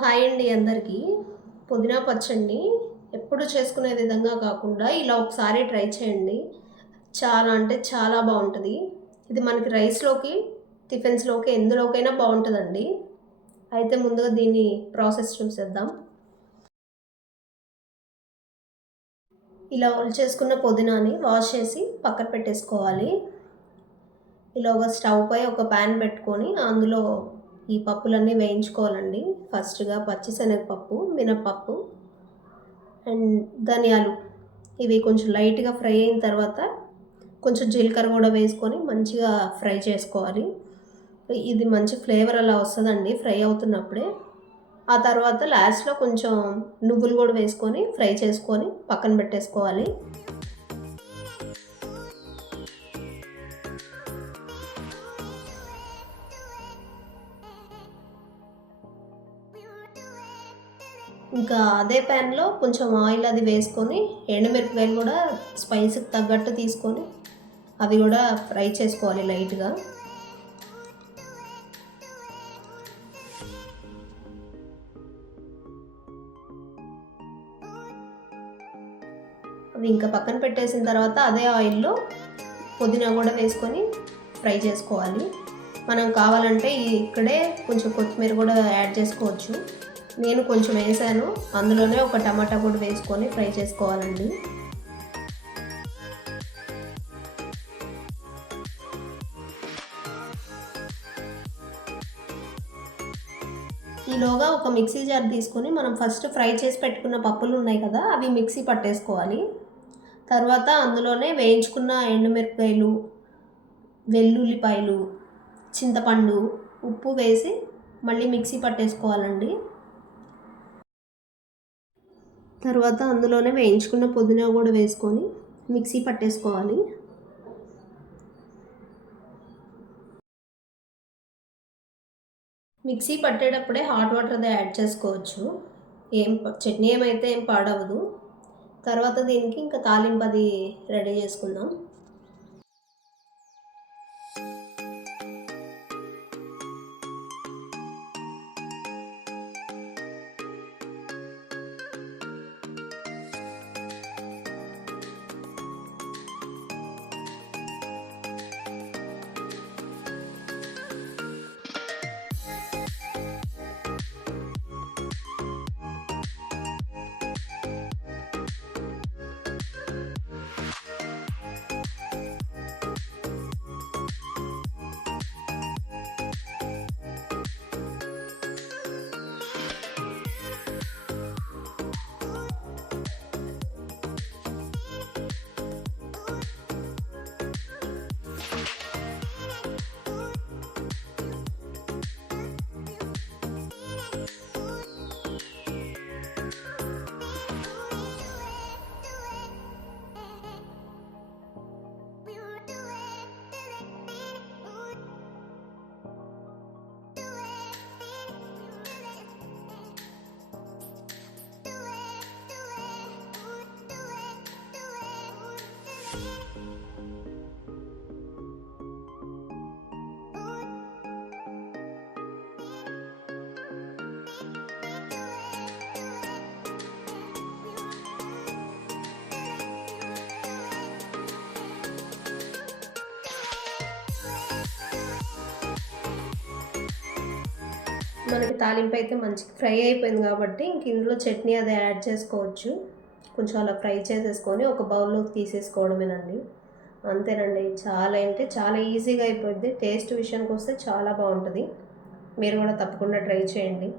Hi అండి అందరికీ. పుదీనా పచ్చడిని ఎప్పుడు చేసుకునే విధంగా కాకుండా ఇలా ఒకసారి ట్రై చేయండి. చాలా అంటే చాలా బాగుంటుంది. ఇది మనకి రైస్‌లోకి, టిఫిన్స్‌లోకి ఎందులోకైనా బాగుంటుందండి. అయితే ముందుగా దీని ప్రాసెస్ చూసేద్దాం. ఇలా ఒలిచేసుకున్న పుదీనాని వాష్ చేసి పక్కన పెట్టేసుకోవాలి. ఇలా ఒక స్టవ్ పై ఒక ప్యాన్ పెట్టుకొని అందులో ఈ పప్పులన్నీ వేయించుకోవాలండి. ఫస్ట్‌గా పచ్చిశనగపప్పు, మినపప్పు అండ్ ధనియాలు ఇవి కొంచెం లైట్‌గా ఫ్రై అయిన తర్వాత కొంచెం జీలకర్ర కూడా వేసుకొని మంచిగా ఫ్రై చేసుకోవాలి. ఇది మంచి ఫ్లేవర్ అలా వస్తుందండి ఫ్రై అవుతున్నప్పుడే. ఆ తర్వాత లాస్ట్‌లో కొంచెం నువ్వులు కూడా వేసుకొని ఫ్రై చేసుకొని పక్కన పెట్టేసుకోవాలి. ఇంకా అదే ప్యాన్‌లో కొంచెం ఆయిల్ అది వేసుకొని ఎండుమిరపకాయలు కూడా స్పైస్‌కి తగ్గట్టు తీసుకొని అవి కూడా ఫ్రై చేసుకోవాలి లైట్‌గా. అవి ఇంకా పక్కన పెట్టేసిన తర్వాత అదే ఆయిల్‌లో పుదీనా కూడా వేసుకొని ఫ్రై చేసుకోవాలి. మనం కావాలంటే ఇక్కడే కొంచెం కొత్తిమీర కూడా యాడ్ చేసుకోవచ్చు. నేను కొంచెం వేసాను. అందులోనే ఒక టమాటా కూడా వేసుకొని ఫ్రై చేసుకోవాలండి. ఈలోగా ఒక మిక్సీ జార్ తీసుకొని మనం ఫస్ట్ ఫ్రై చేసి పెట్టుకున్న పప్పులు ఉన్నాయి కదా, అవి మిక్సీ పట్టేసుకోవాలి. తర్వాత అందులోనే వేయించుకున్న ఎండుమిరపకాయలు, వెల్లుల్లిపాయలు, చింతపండు, ఉప్పు వేసి మళ్ళీ మిక్సీ పట్టేసుకోవాలండి. తర్వాత అందులోనే వేయించుకున్న పుదీనా కూడా వేసుకొని మిక్సీ పట్టేసుకోవాలి. మిక్సీ పట్టేటప్పుడే హాట్ వాటర్ అది యాడ్ చేసుకోవచ్చు. చట్నీ ఏమైతే ఏం పాడవదు. తర్వాత దీనికి ఇంకా తాలింపు అది రెడీ చేసుకుందాం. మనకి తాలింపు అయితే మంచిగా ఫ్రై అయిపోయింది కాబట్టి ఇంక ఇందులో చట్నీ అది యాడ్ చేసుకోవచ్చు. కొంచెం అలా ఫ్రై చేసేసుకొని ఒక బౌల్లోకి తీసేసుకోవడమేనండి. అంతేనండి. చాలా అంటే చాలా ఈజీగా అయిపోద్ది. టేస్ట్ విషయానికి వస్తే చాలా బాగుంటుంది. మీరు కూడా తప్పకుండా ట్రై చేయండి.